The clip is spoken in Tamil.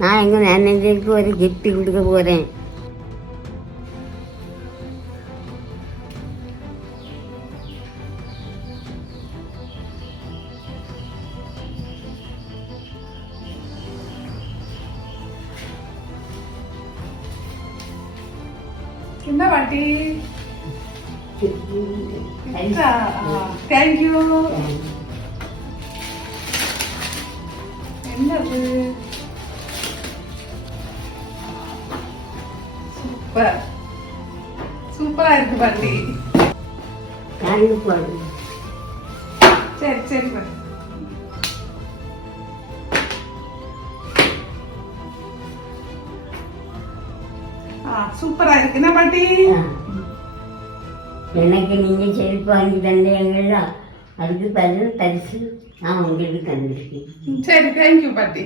நான் எங்கள் மேனேஜருக்கு ஒரு கிஃப்ட் கொடுக்க போகிறேன். என்ன பாட்டி? தேங்க்யூ. என்னது? சூப்பர், சூப்பரா இருக்கு பாட்டி. சரி சரி பாட்டி. சூப்பரா இருக்கு என்ன பாட்டி? எனக்கு நீங்க செருப்பு வாங்கி தந்தீங்களா, அதுக்கு பதில் பரிசு நான் உங்களுக்கு தந்திருக்கேன். சரி, தேங்க்யூ பாட்டி.